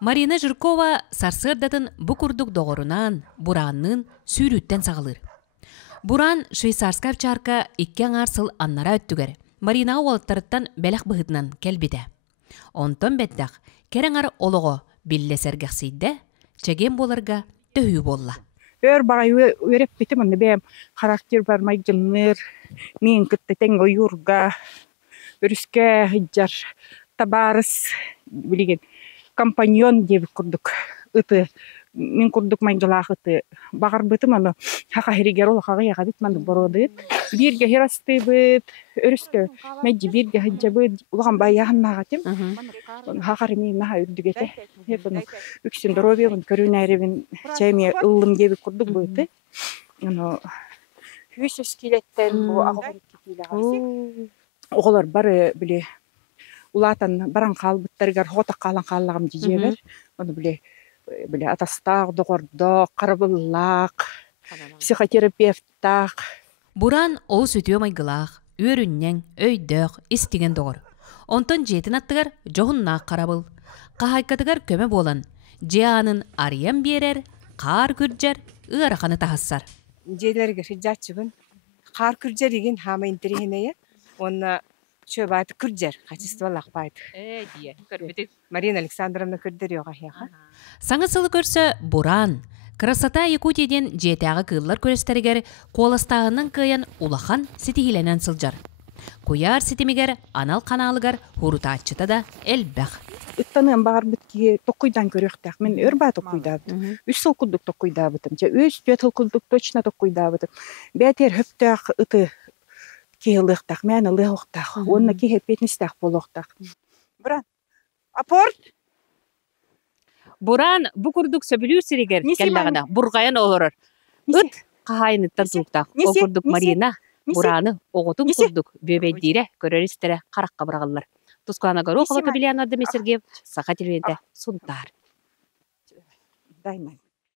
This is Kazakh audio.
Marina Жиркова сарсырдатын бу курдук доғорунан, бураннын сүйрүттен сағылыр. Буран швейцарскав чарка 2 аңарсыл аннара өттүгер. Марина уолаттарыттан бәләк бұхытынан кәлбіде. Онтон бәддақ, кереңар олығы биллесергәқсейді, чәген боларға төхі болла. Өр бағай өреп бітім, оны бәм характер бар майгынлар, мен күттетен ойырға, өріске ғыджар, табарыс, білеген, компаньон деп күрдік. Үті, мен күрдік майгылақ үті. Бағар бітім, оны хақа херегер ол қаға яға бит, манды бұрыдыд. Бірге херасты бұд, өріске мәйді бірге ғыджа бұд, ұлған баяғын нағатым. Хақар мен наға үрдігеті. Оны үксін дұробе, көрін әребін чәйме ұлым деп күрдік бұды. Хүйс өскелеттен бұл ағылар кетейлі. Оғылар бары біле улатан баран қалбыттаргар хота қалан қалағым дежебер. Оны біле атастақ, доғырдық, қарабыллақ, психотерапевтақ. Буран ол сөтіе майгылақ, өріннен, өйдөк, істеген доғыр. Онтон жетін аттығар жоғыннақ қарабыл. Қағайкатығар көмі болан. Жеанын ариян берер, қар күрджер, ұғарақаны тағассар. Жейлерге жатшығын, қар күрджер еген хама интерегенеге, оны шөп айты күрджер, качестволақ байды. Марина Александровна күрдер еға яға. Саңысылы көрсі Буран, Красота Якутиядан жетағы кыллар көрестерігер қоластағының кыян улахан сетихиленен сылжар. Куяр сетемегер анал каналыгар хурутачыта да элбәқ. Үттанын бағар бітке тоқуйдан көріқтақ. Мен өрба тоқуйдабытым. Үш сыл күлдік тоқуйдабытым. Өз бет күлдік точно тоқуйдабытым. Бәтер хөптақ үті кейлықтақ, мәні лығықтақ. Онына кейіп бетіністақ болуқтақ. Буран, апорт! Буран бұ күрдік сөбілу сірегер кәлбәғада. Бұрғайын олырыр. Үт қағайыныттан тұлықтақ. О күрдік Марина. Бураны оғытын күрдік. Бөбейдері көрерістері қараққа бұрағылар. Тускана горохова Кабелянова Сергеев, Саха телевизия, Сунтар. Дай,